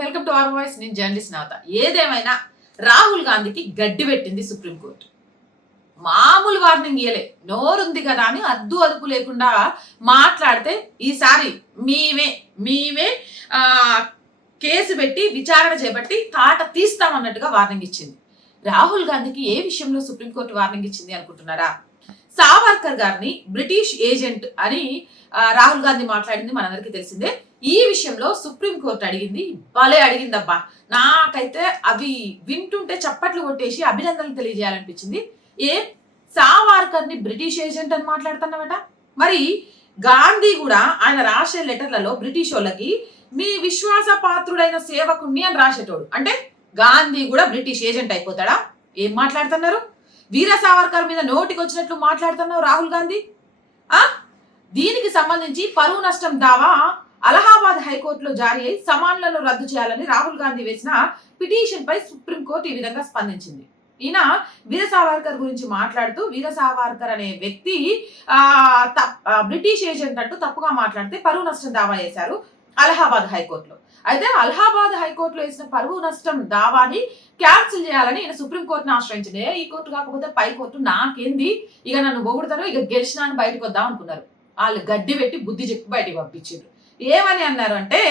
Welcome to are voice నేను journalist Navatha ఏదేమైనా రాహుల్ గాంధీకి గడ్డి పెట్టింది సుప్రీంకోర్టు మామూలు వార్నింగ్ ఇయ్యలే. నోరుంది కదా అని అద్దు అదుపు లేకుండా మాట్లాడితే ఈసారి మేమే మేమే కేసు పెట్టి విచారణ చేపట్టి తాట తీస్తామన్నట్టుగా వార్నింగ్ ఇచ్చింది. రాహుల్ గాంధీకి ఏ విషయంలో సుప్రీంకోర్టు వార్నింగ్ ఇచ్చింది అనుకుంటున్నారా? సావర్కర్ గారిని బ్రిటిష్ ఏజెంట్ అని రాహుల్ గాంధీ మాట్లాడింది మనందరికీ తెలిసిందే. ఈ విషయంలో సుప్రీంకోర్టు అడిగింది భలే అడిగిందబ్బా. నాకైతే అవి వింటుంటే చప్పట్లు కొట్టేసి అభినందనలు తెలియజేయాలనిపించింది. ఏ? సావార్కర్ని బ్రిటిష్ ఏజెంట్ అని మాట్లాడుతున్నామట మరి గాంధీ కూడా ఆయన రాసే లెటర్లలో బ్రిటిష్ వాళ్ళకి మీ విశ్వాస పాత్రుడైన సేవకుణ్ణి అని రాసేటోడు. అంటే గాంధీ కూడా బ్రిటిష్ ఏజెంట్ అయిపోతాడా? ఏం మాట్లాడుతున్నారు? వీర సావర్కర్ మీద నోటికి వచ్చినట్లు మాట్లాడుతున్నావు రాహుల్ గాంధీ? ఆ? దీనికి సంబంధించి పరువు నష్టం దావా అలహాబాద్ హైకోర్టులో జారీ అయి సమాన్లను రద్దు చేయాలని రాహుల్ గాంధీ వేసిన పిటిషన్ పై సుప్రీంకోర్టు ఈ విధంగా స్పందించింది. ఈయన వీర సావర్కర్ గురించి మాట్లాడుతూ వీర సావర్కర్ అనే వ్యక్తి ఆ, తప్- బ్రిటిష్ ఏజెంట్ అంటూ తప్పుగా మాట్లాడితే పరువు నష్టం దావా చేశారు అలహాబాద్ హైకోర్టులో. అయితే అలహాబాద్ హైకోర్టులో వేసిన పరువు నష్టం దావాని క్యాన్సిల్ చేయాలని ఈయన సుప్రీంకోర్టును ఆశ్రయించింది. ఏ, ఈ కోర్టు కాకపోతే పై కోర్టు నాకేంది? ఇక నన్ను పొగుడతారు ఇక గెలిచినా అని బయటకు వద్దాం అనుకున్నారు. వాళ్ళు గడ్డి పెట్టి బుద్ధి చెప్పి బయటికి పంపించారు. ఏమని అన్నారు అంటే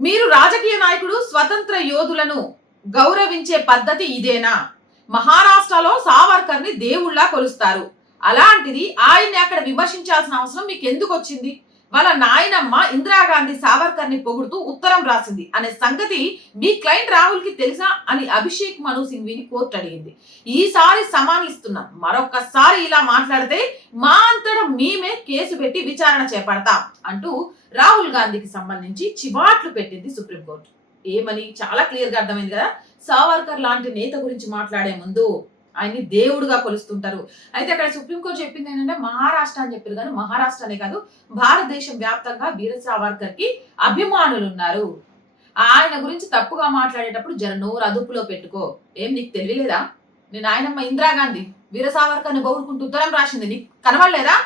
మీరు రాజకీయ నాయకుడు స్వతంత్ర యోధులను గౌరవించే పద్ధతి ఇదేనా? మహారాష్ట్రలో సావర్కర్ని దేవుళ్ళా దేవుళ్ళ కొలుస్తారు. అలాంటిది ఆయన్ని అక్కడ విమర్శించాల్సిన అవసరం మీకు ఎందుకు వచ్చింది? వాళ్ళ నాయనమ్మ ఇందిరాగాంధీ సావర్కర్ని పొగుడుతూ ఉత్తరం రాసింది అనే సంగతి మీ క్లయింట్ రాహుల్కి తెలుసా అని అభిషేక్ మను సింఘ్విని కోర్టు అడిగింది. ఈసారి సమానిస్తున్నాం మరొకసారి ఇలా మాట్లాడితే మా అంతటా మేమే కేసు పెట్టి విచారణ చేపడతాం అంటూ రాహుల్ గాంధీకి సంబంధించి చివాట్లు పెట్టింది సుప్రీంకోర్టు. ఏమని? చాలా క్లియర్గా అర్థమైంది కదా. సావర్కర్ లాంటి నేత గురించి మాట్లాడే ముందు ఆయన్ని దేవుడుగా కొలుస్తుంటారు. అయితే అక్కడ సుప్రీంకోర్టు చెప్పింది ఏంటంటే మహారాష్ట్ర అని చెప్పారు కానీ మహారాష్ట్ర అనే కాదు భారతదేశం వ్యాప్తంగా వీర సావర్కర్కి అభిమానులు ఉన్నారు ఆయన గురించి తప్పుగా మాట్లాడేటప్పుడు జర నోరు అదుపులో పెట్టుకో. ఏం నీకు తెలియలేదా? నేను ఆయనమ్మ ఇందిరాగాంధీ వీర సావర్కర్ని బౌరుకుంటూ ఉత్తరం రాసింది. నీకు కనబడలేదా?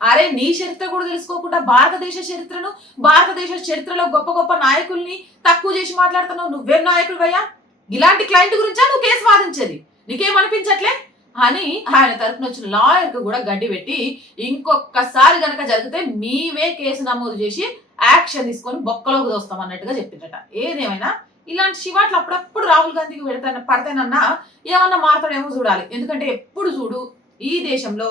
అరే నీ చరిత్ర కూడా తెలుసుకోకుండా భారతదేశ చరిత్రను భారతదేశ చరిత్రలో గొప్ప గొప్ప నాయకుల్ని తక్కువ చేసి మాట్లాడుతున్నావు. నువ్వేం నాయకుడు అయ్యా ఇలాంటి క్లయింట్ గురించా నువ్వు కేసు వాదించేది? నీకేమనిపించట్లే? అని ఆయన తరపున వచ్చిన లాయర్కి కూడా గడ్డి పెట్టి ఇంకొకసారి గనక జరిగితే మీవే కేసు నమోదు చేసి యాక్షన్ తీసుకొని బొక్కలోకి దోస్తాం అన్నట్టుగా చెప్పిందట. ఏదేమైనా ఇలాంటి శివాట్లు అప్పుడప్పుడు రాహుల్ గాంధీకి పెడతా పడతానన్నా ఏమన్నా మారుతాడేమో చూడాలి. ఎందుకంటే ఎప్పుడు చూడు ఈ దేశంలో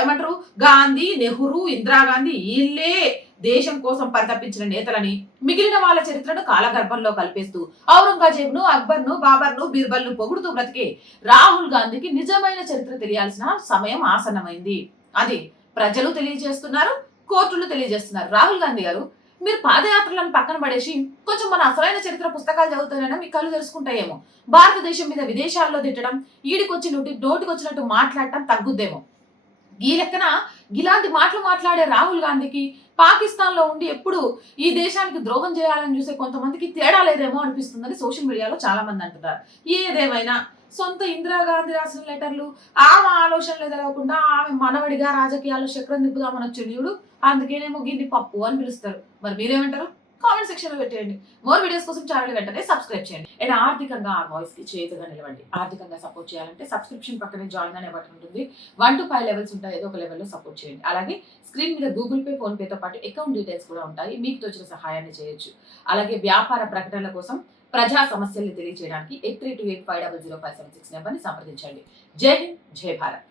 ఏమంటారు? గాంధీ నెహ్రూ ఇందిరాగాంధీ వీళ్ళే దేశం కోసం పరితపించిన నేతలని మిగిలిన వాళ్ళ చరిత్రను కాలగర్భంలో కలిపేస్తూ ఔరంగజేబ్ను అక్బర్ను బాబర్ను బీర్బల్ను పొగుడుతూ బ్రతికే రాహుల్ గాంధీకి నిజమైన చరిత్ర తెలియాల్సిన సమయం ఆసన్నమైంది. అది ప్రజలు తెలియజేస్తున్నారు కోర్టులు తెలియజేస్తున్నారు. రాహుల్ గాంధీ గారు మీరు పాదయాత్రలను పక్కన పడేసి కొంచెం మన అసలైన చరిత్ర పుస్తకాలు చదువుతానైనా మీ కళ్ళు తెలుసుకుంటాయేమో భారతదేశం మీద విదేశాల్లో తిట్టడం ఈడికొచ్చి నోటి నోటికొచ్చినట్టు మాట్లాడటం తగ్గుద్దేమో. ఈ లెక్కన ఇలాంటి మాటలు మాట్లాడే రాహుల్ గాంధీకి పాకిస్తాన్లో ఉండి ఎప్పుడు ఈ దేశానికి ద్రోహం చేయాలని చూసే కొంతమందికి తేడా లేదేమో అనిపిస్తుందని సోషల్ మీడియాలో చాలా మంది అంటున్నారు. ఏదేమైనా సొంత ఇందిరాగాంధీ రాసిన లెటర్లు ఆమె ఆలోచనలు తెలవకుండా ఆమె మనవడిగా రాజకీయాల్లో చక్రం నింపుదామని వచ్చాడు చూడు అందుకేనేమో గిన్ని పప్పు అని పిలుస్తారు. మరి మీరేమంటారు? కామెంట్ సెక్షన్లో పెట్టేయండి. మోర్ వీడియోస్ కోసం ఛానల్ వెంటనే సబ్స్క్రైబ్ చేయండి. అండ్ ఆర్థికంగా ఆ వాయిస్కి చేతుగా నిలవండి. ఆర్థికంగా సపోర్ట్ చేయాలంటే సబ్స్క్రిప్షన్ పక్కనే జాయిన్ అనే బటన్ ఉంటుంది. వన్ టు ఫైవ్ లెవెల్స్ ఉంటాయి. ఏదో ఒక లెవెల్లో సపోర్ట్ చేయండి. అలాగే స్క్రీన్ మీద గూగుల్ పే ఫోన్ పేతో పాటు అకౌంట్ డీటెయిల్స్ కూడా ఉంటాయి. మీకు తోచిన సహాయాన్ని చేయొచ్చు. అలాగే వ్యాపార ప్రకటనల కోసం ప్రజా సమస్యల్ని తెలియజేయడానికి eight three two eight five double zero five seven six నెంబర్ని సంప్రదించండి. జై హింద్ జై భారత్.